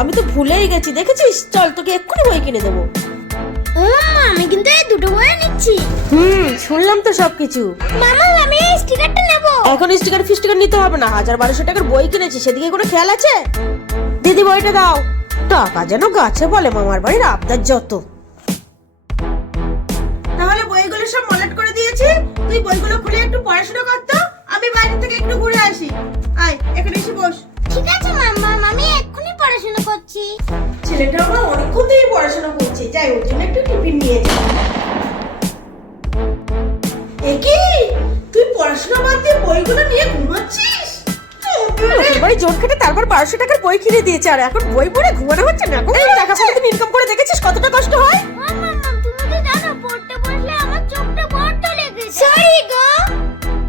আমি তো ভুলেই গেছি, দেখেছিস? চল তোকে এক্ষুনি বই কিনে দেবো। আমি কিন্তু এই দুটো বই নিচ্ছি। শুনলাম তো সবকিছু। মামা আমি এই স্টিকারটা নেব। এখন স্টিকার ফিস্টিকার নিতে হবে না, 1000-1200 টাকার বই কিনেছি, সেদিকে কোনো খেয়াল আছে? দিদি বইটা দাও। টাকা যেন গাছে বলে, মামার বাড়ির আবদার যত। তাহলে বইগুলো সব মলাট করে দিয়েছি, তুই বইগুলো খুলে একটু পড়াশোনা কর তো, আমি বাইরে থেকে একটু ঘুরে আসি। আয় এখানে এসে বস। ঠিক আছে মামা, আমি এক্ষুনি পড়াশোনা করছি। ছেলেটা আমার অনেকক্ষণ থেকে পড়াশোনা করছে, যাই ওর জন্য একটু টিফিন নিয়ে যাই। একি তুই পড়াশোনা বাদ দিয়ে বইগুলো নিয়ে ঘুমাচ্ছিস? এবারে জোর কেটে তারপর 1200 টাকার বই কিনে দিয়েছে, আর এখন বই পড়ে ঘুমানো হচ্ছে না? এই টাকা পয়সা তুমি ইনকাম করে দেখেছিস কতটা কষ্ট হয়? মামা তুমি তো জানো পড়তে বসলে আমার চোখটা বড় লেগেছে। সরি গো।